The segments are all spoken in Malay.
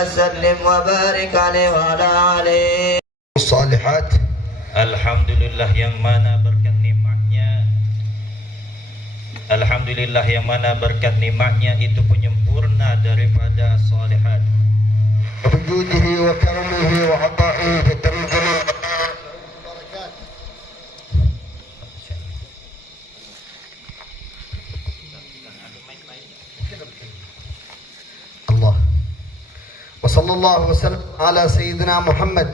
وسلم وبارك عليه وعلى آله. الصالحات. Alhamdulillah yang mana berkat nikmatnya, Alhamdulillah yang mana berkat nikmatnya itu penyempurna daripada salihat. Bijudihi wa karamihi wa ata'ihi fi tariqil barakat. Allah. Wa sallallahu wa sallam ala sayyidina Muhammad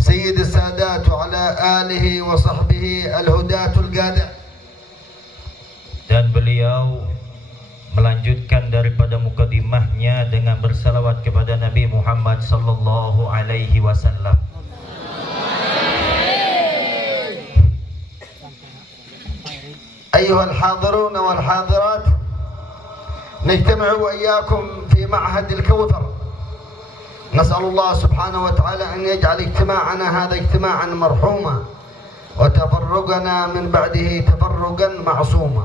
سيد السادات وعلى آله وصحبه الهداة القادع. Dan beliau melanjutkan daripada mukadimahnya dengan bersalawat kepada Nabi Muhammad sallallahu alaihi wasallam. أيها الحاضرون والحاضرات، نجتمع وإياكم في معهد الكوثر. نسأل الله سبحانه وتعالى أن يجعل اجتماعنا هذا اجتماعا مرحوما وتفرقنا من بعده تفرقا معصوما.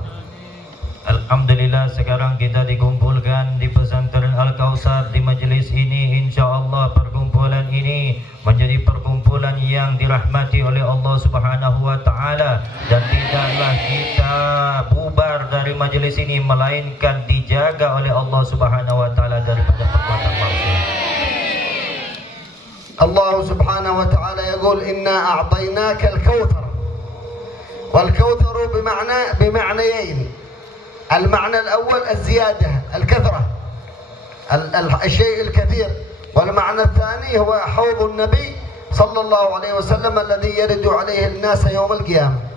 Alhamdulillah sekarang kita dikumpulkan di pesantren Al-Kautsar di majelis ini. InsyaAllah perkumpulan ini menjadi perkumpulan yang dirahmati oleh Allah Subhanahu wa Ta'ala, dan tidaklah kita bubar dari majelis ini melainkan dijaga oleh Allah Subhanahu wa Ta'ala daripada perbuatan maksiat. الله سبحانه وتعالى يقول إنا أعطيناك الكوثر، والكوثر بمعنيين. المعنى الأول الزيادة الكثرة، الشيء الكثير، والمعنى الثاني هو حوض النبي صلى الله عليه وسلم الذي يرد عليه الناس يوم القيامة.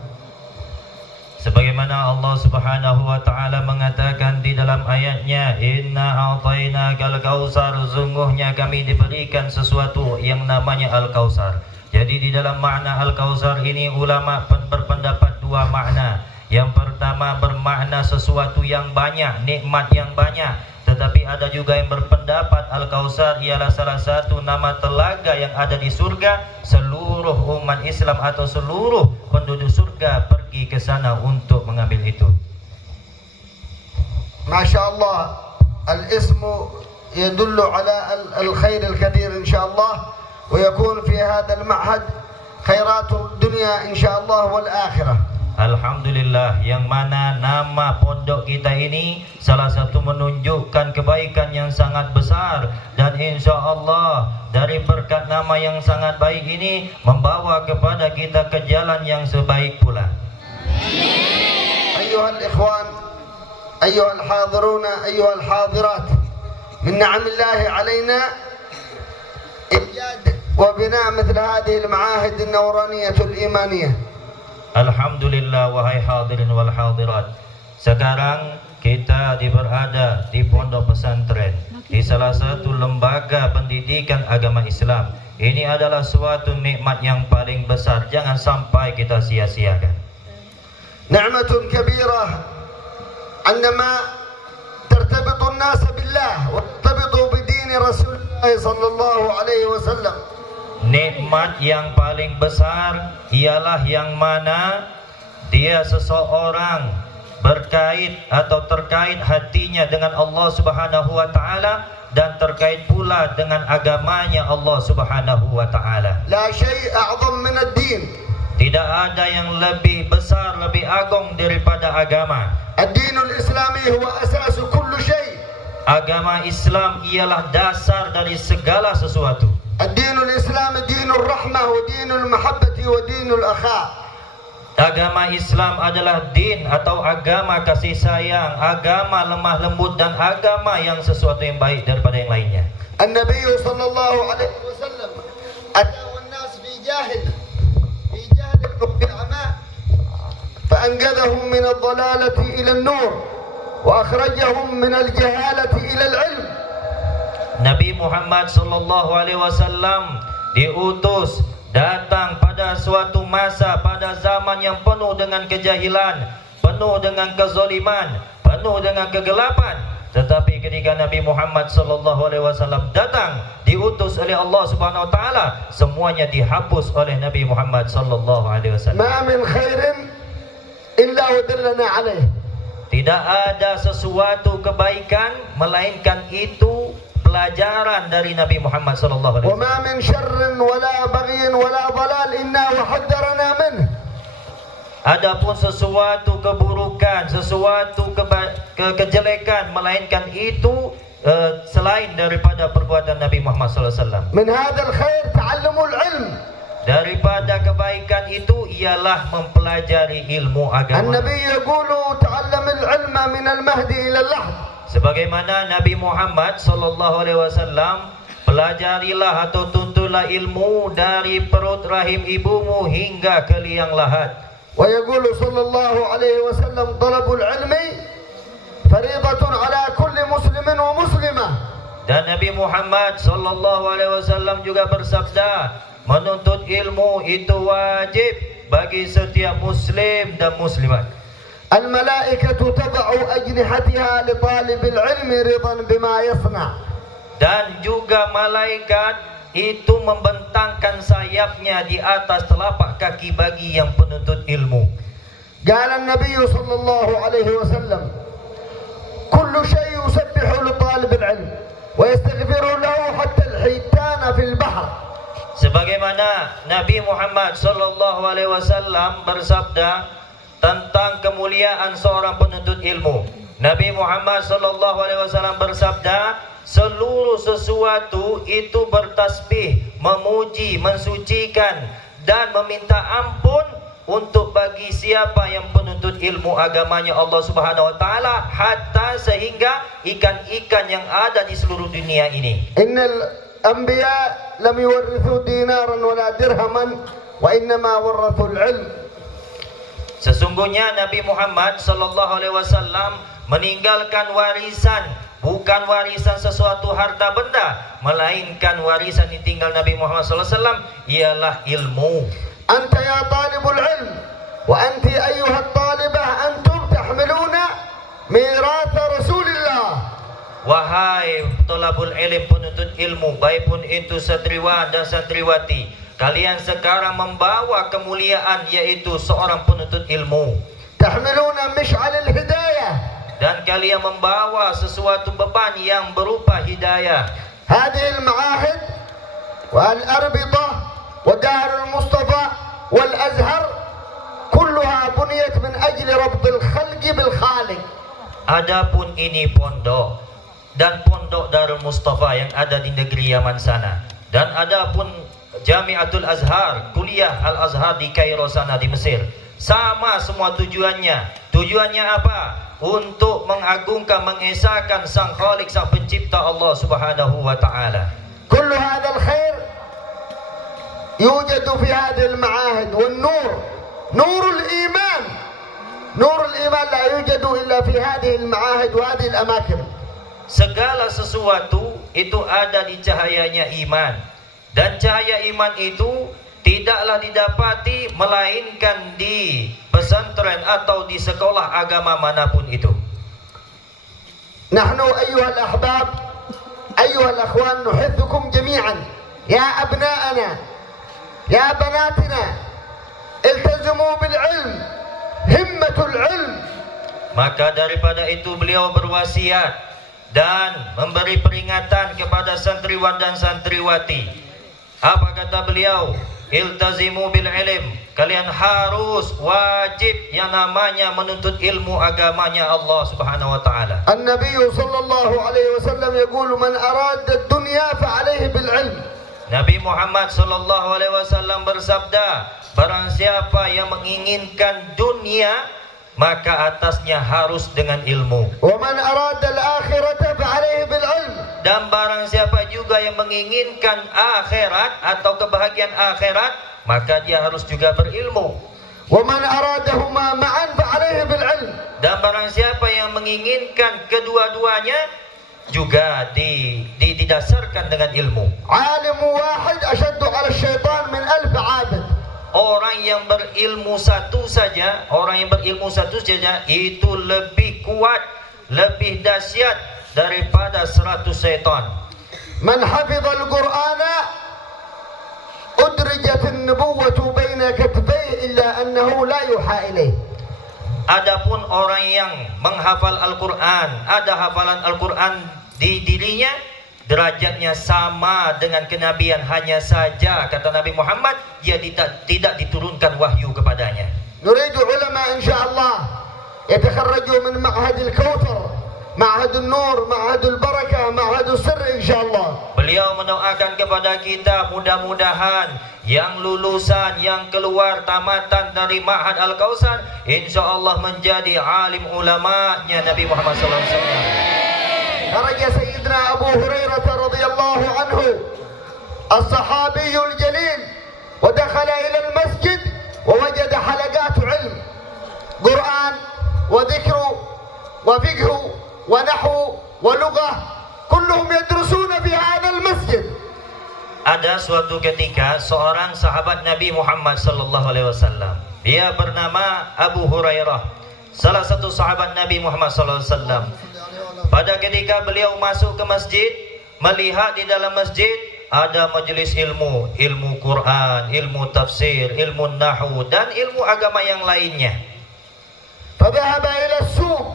Sebagaimana Allah Subhanahu wa Ta'ala mengatakan di dalam ayatnya, Inna a'tainakal kautsar, sungguhnya kami diberikan sesuatu yang namanya Al-Kautsar. Jadi di dalam makna Al-Kautsar ini ulama berpendapat dua makna. Yang pertama bermakna sesuatu yang banyak, nikmat yang banyak. Tetapi ada juga yang berpendapat Al-Kautsar ialah salah satu nama telaga yang ada di surga. Seluruh umat Islam atau seluruh penduduk surga pergi ke sana untuk mengambil itu. Masya Allah, al-ismu yadullu ala al-khair al-kathir insyaAllah, wa yakun fi hadha al-ma'had khairatu dunya insyaAllah wal akhirah. Alhamdulillah, yang mana nama pondok kita ini salah satu menunjukkan kebaikan yang sangat besar, dan insya Allah dari berkat nama yang sangat baik ini membawa kepada kita ke jalan yang sebaik pula. Ayyuhal ikhwan, ayyuhal hadiruna, ayyuhal hadirat, min ni'amillahi alaina ijad wa bina mithl hadhihi al-ma'ahid an-nuraniyah al-imaniyah. Alhamdulillah, wahai hadirin wal hadirat, sekarang kita berada di pondok pesantren, di salah satu lembaga pendidikan agama Islam. Ini adalah suatu nikmat yang paling besar, jangan sampai kita sia-siakan. Ni'matun kabirah عندما ترتبط الناس بالله وترتبط بدين رسول الله صلى الله عليه وسلم. Nikmat yang paling besar ialah yang mana dia seseorang berkait atau terkait hatinya dengan Allah Subhanahu wa taala dan terkait pula dengan agamanya Allah Subhanahu wa taala. لا شيء أعظم من الدين. Tidak ada yang lebih besar, lebih agung daripada agama. الدين الإسلامي هو أساس كل شيء. Agama Islam ialah dasar dari segala sesuatu. الدين الإسلامي دين الرحمة ودين المحبة ودين الأخاء. Agama Islam adalah din atau agama kasih sayang, agama lemah lembut dan agama yang sesuatu yang baik daripada yang lainnya. النبي صلى الله عليه وسلم أتاه الناس في جهل الأعمى فأنقذهم من الضلالة إلى النور وأخرجهم من الجهالة إلى العلم. Nabi Muhammad sallallahu alaihi wasallam diutus datang pada suatu masa, pada zaman yang penuh dengan kejahilan, penuh dengan kezaliman, penuh dengan kegelapan. Tetapi ketika Nabi Muhammad sallallahu alaihi wasallam datang, diutus oleh Allah Subhanahu wa taala, semuanya dihapus oleh Nabi Muhammad sallallahu alaihi wasallam. ما من خير إلا ودلنا عليه. Tidak ada sesuatu kebaikan melainkan itu pelajaran dari Nabi Muhammad sallallahu alaihi wasallam. وما من شر ولا بغي ولا ضلال إنا وحذرنا منه. Adapun sesuatu keburukan, sesuatu kejelekan melainkan itu selain daripada perbuatan Nabi Muhammad sallallahu alaihi wasallam. من هذا الخير تعلموا العلم. Daripada kebaikan itu ialah mempelajari ilmu agama. النبي يقول تعلم العلم من المهد إلى اللحد. Sebagaimana Nabi Muhammad sallallahu alaihi wasallam, pelajarilah atau tuntulah ilmu dari perut rahim ibumu hingga ke liang lahat. ويقول صلى الله عليه وسلم طلب العلم فريضة على كل مسلم ومسلمة. Dan Nabi Muhammad sallallahu alaihi wasallam juga bersabda, menuntut ilmu itu wajib bagi setiap muslim dan muslimat. الملائكة تضع أجنحتها لطالب العلم رضا بما يصنع. Dan juga malaikat itu membentangkan sayapnya di atas telapak kaki bagi yang penuntut ilmu. قال النبي صلى الله عليه وسلم كل شيء يسبح لطالب العلم ويستغفر له حتى الحيتان في البحر. Sebagaimana Nabi Muhammad sallallahu alaihi wasallam bersabda tentang kemuliaan seorang penuntut ilmu. Nabi Muhammad sallallahu alaihi wasallam bersabda, seluruh sesuatu itu bertasbih, memuji, mensucikan dan meminta ampun untuk bagi siapa yang penuntut ilmu agamanya Allah Subhanahu wa taala, hatta sehingga ikan-ikan yang ada di seluruh dunia ini. الأنبياء لم يورثوا دينارا ولا درهما وإنما ورثوا العلم. Sesungguhnya Nabi Muhammad sallallahu alaihi wasallam meninggalkan warisan, bukan warisan sesuatu harta benda, melainkan warisan yang tinggal Nabi Muhammad sallallahu alaihi wasallam ialah ilmu. أنت يا طالب العلم وأنت أيها الطالبة أنتم تحملون ميراث رسول الله. Wahai tolabul ilm, penuntut ilmu, baik pun itu santriwan dan santriwati, kalian sekarang membawa kemuliaan yaitu seorang penuntut ilmu. تحملون مشعل الهداية. Dan kalian membawa sesuatu beban yang berupa hidayah. هذه المعاهد والأربطة ودار المصطفى والأزهر كلها بنيت من أجل ربط الخلق بالخالق. Adapun ini pondok dan pondok Darul Mustafa yang ada di negeri Yaman sana, dan adapun Jamiatul Azhar, kuliah Al-Azhar di Kairo sana di Mesir, sama semua tujuannya. Tujuannya apa? Untuk mengagungkan, mengesahkan Sang Khalik, Sang Pencipta Allah Subhanahu wa taala. كل هذا الخير يوجد في هذه المعاهد، والنور نور الإيمان، نور الإيمان لا يوجد إلا في هذه المعاهد وهذه الأماكن. Segala sesuatu itu ada di cahayanya iman, dan cahaya iman itu tidaklah didapati melainkan di pesantren atau di sekolah agama manapun itu. نحن أيها الأحباب أيها الأخوان نحثكم جميعا يا أبناءنا يا بناتنا التزموا بالعلم همة العلم. Maka daripada itu beliau berwasiat dan memberi peringatan kepada santriwan dan santriwati. Apa kata beliau? Iltazimu bil ilm. Kalian harus wajib yang namanya menuntut ilmu agamanya Allah Subhanahu wa taala. النبي صلى الله عليه وسلم يقول من أراد الدنيا فعليه بالعلم. Nabi Muhammad sallallahu alaihi wasallam bersabda, barang siapa yang menginginkan dunia, maka atasnya harus dengan ilmu. ومن أراد الآخرة فعليه بالعلم. Dan barang siapa juga yang menginginkan akhirat atau kebahagiaan akhirat, maka dia harus juga berilmu. ومن أرادهما معا فعليه بالعلم. Dan barang siapa yang menginginkan kedua-duanya, juga didasarkan dengan ilmu. عالم واحد أشد على الشيطان من 1000 عابد. Orang yang berilmu satu saja, itu lebih kuat, lebih dahsyat daripada 100 syaitan. من حفظ القرآن أدرجت النبوة بين كتفيه إلا أنه لا يوحى إليه. Adapun orang yang menghafal Al-Quran, ada hafalan Al-Quran di dirinya, derajatnya sama dengan kenabian, hanya saja kata Nabi Muhammad, dia tidak diturunkan wahyu kepadanya. نريد علماء إن شاء الله يتخرجوا من معهد الكوثر، معهد النور، معهد البركة، معهد السر إن شاء الله. Beliau mendoakan kepada kita, mudah-mudahan yang lulusan, yang keluar tamatan dari Ma'had Al-Kautsar, insyaallah menjadi alim ulamanya Nabi Muhammad SAW. خرج سيدنا أبو هريرة رضي الله عنه الصحابي الجليل ودخل إلى المسجد ووجد حلقات علم، قرآن وذكر وفقه ونحو ولغة، كلهم يدرسون في هذا المسجد. Ada suatu ketika seorang sahabat Nabi Muhammad sallallahu alaihi wasallam, dia bernama Abu Hurairah, salah satu sahabat Nabi Muhammad sallallahu alaihi wasallam. Pada ketika beliau masuk ke masjid, melihat di dalam masjid ada majelis ilmu, ilmu Quran, ilmu tafsir, ilmu nahwu dan ilmu agama yang lainnya. فذهب إلى السوق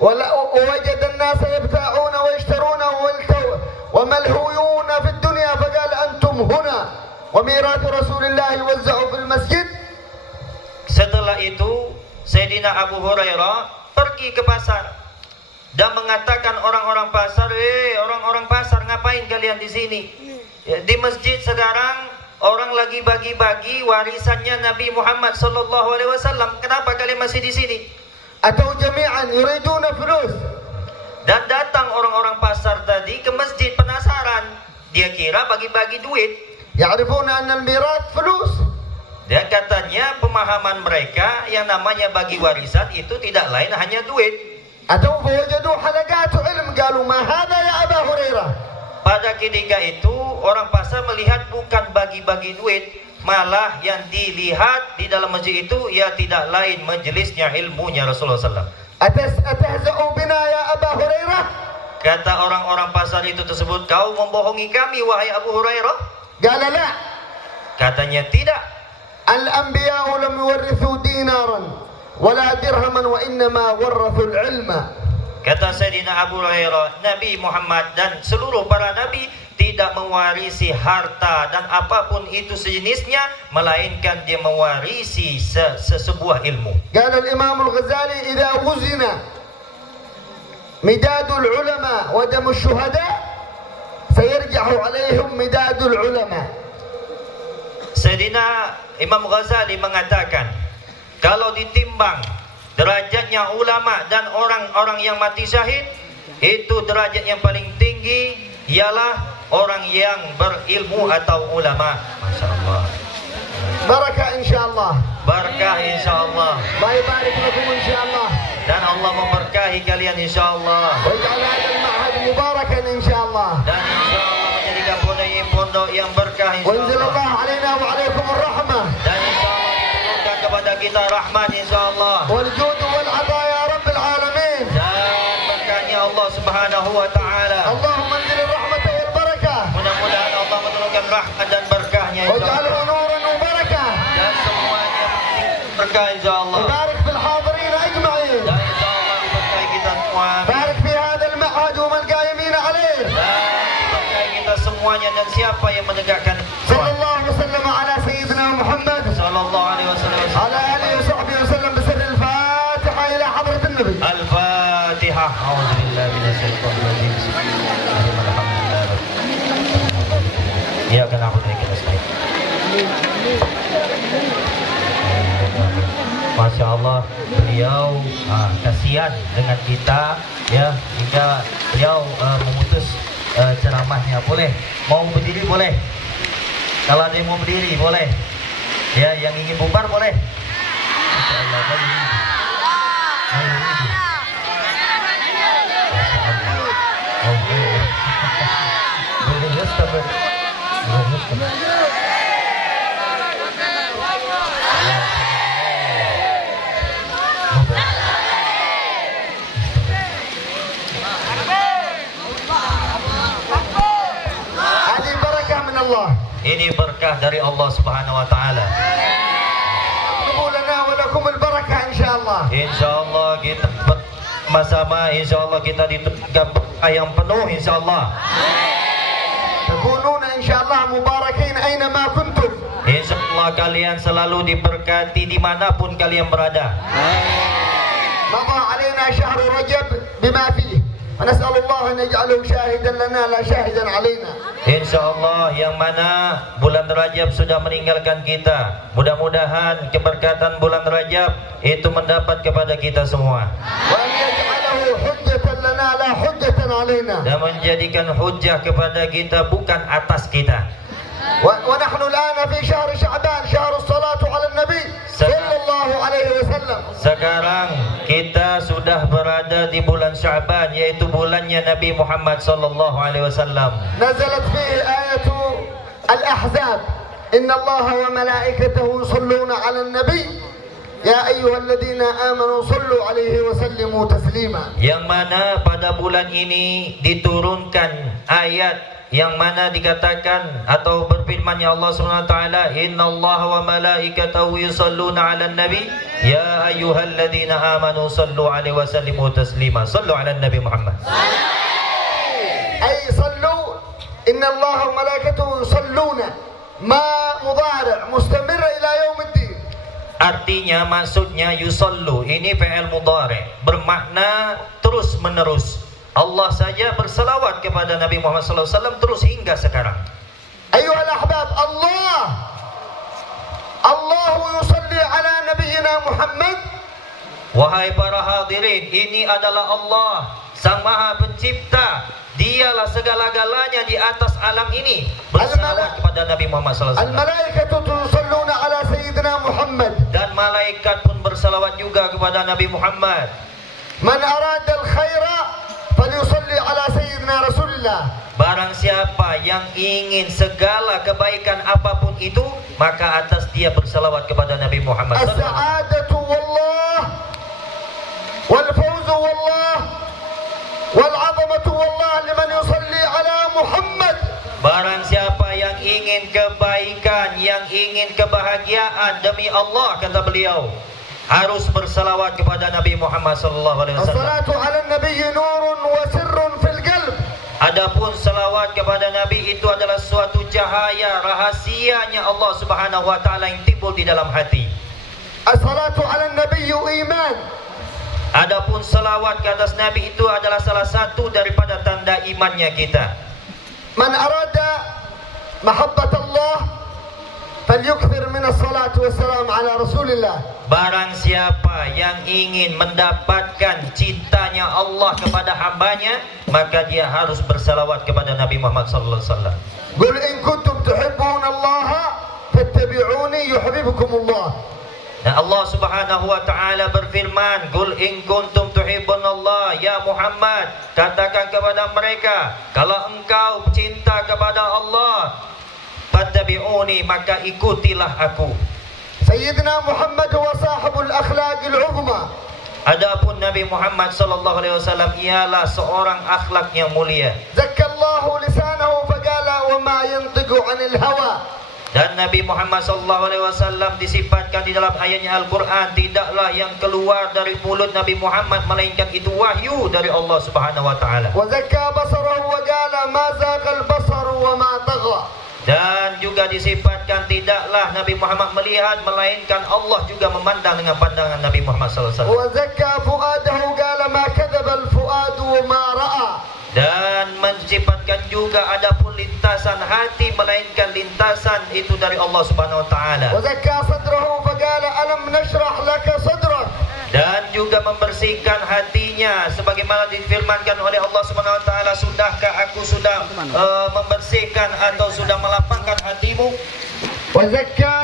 ووجد الناس يبتاعون ويشترون وملهوون في الدنيا فقال أنتم هنا وميراث رسول الله يوزع في المسجد. Setelah itu Sayyidina Abu Hurairah pergi ke pasar dan mengatakan orang-orang pasar, orang-orang pasar, ngapain kalian di sini? Di masjid sekarang orang lagi bagi-bagi warisannya Nabi Muhammad sallallahu alaihi wasallam. Kenapa kalian masih di sini? أتوا جميعا يريدون فلوس. Dan datang orang-orang pasar tadi ke masjid penasaran. Dia kira bagi-bagi duit. يعرفون أن الميراث فلوس. Dan katanya pemahaman mereka yang namanya bagi warisan itu tidak lain hanya duit. أتوا فوجدوا حلقات علم قالوا ما هذا يا أبا هريرة. Pada ketika itu orang pasar melihat bukan bagi-bagi duit, malah yang dilihat di dalam masjid itu ya tidak lain majelisnya ilmunya Rasulullah SAW. أتهزأ بنا يا أبا هريرة. Kata orang-orang pasar itu tersebut, kau membohongi kami wahai Abu Hurairah? قال لا. Katanya tidak. الأنبياء لم يورثوا دينارا ولا درهما وإنما ورثوا العلم. Kata Sayyidina Abu Hurairah, Nabi Muhammad dan seluruh para nabi tidak mewarisi harta dan apapun itu sejenisnya, melainkan dia mewarisi sebuah ilmu. قال الإمام الغزالي إذا وزن مداد العلماء ودم الشهداء سيرجع عليهم مداد العلماء. Sayyidina Imam Ghazali mengatakan, kalau ditimbang derajatnya ulama dan orang-orang yang mati syahid, itu derajat yang paling tinggi ialah orang yang berilmu atau ulama. Masya Allah. بركة إن شاء الله. Berkah insyaallah. الله يبارك لكم إن شاء الله. Dan Allah memberkahi kalian insyaallah. ويجعل هذا المعهد مباركا إن شاء الله. Dan insyaallah menjadikan pondok yang berkah وينزل insyaallah. الله علينا وعليكم الرحمة Dan insyaallah diturunkan kepada kita rahmat insyaallah. والجود والعطاء يا رب العالمين. Dan berkahnya Allah Subhanahu wa taala. اللهم انزل الرحمة والبركة Mudah-mudahan Allah menurunkan rahmat dan berkahnya واجعله insyaallah. نورا وبركة. Dan semuanya berkah insyaallah. siapa yang menegakkan صلى الله وسلم على سيدنا محمد sallallahu alaihi wasallam. على آله وصحبه وسلم بسر الفاتحة إلى حضرة النبي. Al-Fatihah. A'udzubillahi minasyaitonir rajim. Alhamdulillah. Ya kan aku naik ke slide. Masya Allah, beliau kasihan dengan kita ya, hingga beliau memutus ceramahnya. Boleh, mau berdiri boleh. Kalau ada yang mau berdiri boleh. Ya, yang ingin bubar boleh. Masya Allah, boleh. هذه بركة من الله. Ini berkah dari Allah Subhanahu wa taala. اكتبوا لنا ولكم البركة إن شاء الله. Insyaallah kita bersama-sama, insyaallah kita diberikan berkah yang penuh insyaallah. تكونون إن شاء الله مباركين أينما كنتم. Insyaallah kalian selalu diberkati dimanapun kalian berada. مضى علينا شهر رجب بما فيه ونسأل الله أن يجعله شاهدا لنا لا شاهدا علينا. Insyaallah yang mana bulan Rajab sudah meninggalkan kita. Mudah-mudahan keberkatan bulan Rajab itu mendapat kepada kita semua. وأن يجعله حجة لنا لا حجة علينا. Dan menjadikan hujjah kepada kita bukan atas kita. ونحن الآن في شهر شعبان شهر الصلاة على النبي صلى الله عليه وسلم. Sekarang kita sudah berada di bulan Sya'ban, yaitu bulannya Nabi Muhammad sallallahu alaihi wasallam. نزلت فيه آية الأحزاب إن الله وملائكته يصلون على النبي يا أيها الذين آمنوا صلوا عليه وسلموا تسليما. Yang mana pada bulan ini diturunkan ayat yang mana dikatakan atau berfirman-Nya Allah Subhanahu wa taala, innallaha wa malaikatahu yusalluna 'alan nabi ya ayyuhalladzina amanu sallu 'alaihi wa sallimu taslima. Sallu 'alan nabi Muhammad. أي صلوا إن الله وملائكته يصلون ما مضارع مستمر إلى يوم الدين. Artinya, maksudnya yusallu ini fi'il mudhari, bermakna terus menerus. Allah saja berselawat kepada Nabi Muhammad SAW terus hingga sekarang. أيها الأحباب الله يصلي على نبينا محمد. Wahai para hadirin, ini adalah Allah Sang Maha Pencipta. Dialah segala-galanya di atas alam ini. Berselawat kepada Nabi Muhammad SAW. الملائكة يصلون على سيدنا محمد. Dan malaikat pun berselawat juga kepada Nabi Muhammad. من أراد الخير فليصلي على سيدنا رسول الله. Barang siapa yang ingin segala kebaikan apapun itu, maka atas dia berselawat kepada Nabi Muhammad. السعادة والله والفوز والله والعظمة والله لمن يصلي على محمد. Barang siapa yang ingin kebaikan, yang ingin kebahagiaan demi Allah, kata beliau, harus berselawat kepada Nabi Muhammad sallallahu alaihi wasallam. الصلاة على النبي نور وسر في القلب. Adapun selawat kepada Nabi itu adalah suatu cahaya rahasianya Allah Subhanahu wa taala yang timbul di dalam hati. الصلاة على النبي إيمان. Adapun selawat ke atas Nabi itu adalah salah satu daripada tanda imannya kita. من أراد محبة الله فليكثر من الصلاة والسلام على رسول الله. Barang siapa yang ingin mendapatkan cintanya Allah kepada hambanya, maka dia harus bersalawat kepada Nabi Muhammad sallallahu alaihi wasallam. قل إن كنتم تحبون الله فاتبعوني يحببكم الله. Dan Allah Subhanahu wa taala berfirman, "Qul in kuntum tuhibbunallah ya Muhammad." Katakan kepada mereka, kalau engkau cinta kepada Allah, fattabi'uni, maka ikutilah aku. سيدنا محمد هو صاحب الأخلاق العظمى. Adapun Nabi Muhammad sallallahu alaihi wasallam ialah seorang akhlak yang mulia. زكى الله لسانه فقال وما ينطق عن الهوى. Dan Nabi Muhammad sallallahu alaihi wasallam disifatkan di dalam ayatnya Al-Qur'an, tidaklah yang keluar dari mulut Nabi Muhammad melainkan itu wahyu dari Allah Subhanahu wa taala. وزكى بصره وقال ما زاغ البصر وما طغى. Dan juga disifatkan tidaklah Nabi Muhammad melihat, melainkan Allah juga memandang dengan pandangan Nabi Muhammad SAW. وزكى فؤاده قال ما كذب الفؤاد وما رأى. Dan mensifatkan juga adapun lintasan hati, melainkan lintasan itu dari Allah Subhanahu Wa Taala. وزكى صدره فقال ألم نشرح لك صدرك. Dan juga membersihkan hatinya sebagaimana difirmankan oleh Allah Subhanahu Wa Taala, sudahkah aku sudah membersihkan atau sudah melapangkan hatimu? وزكى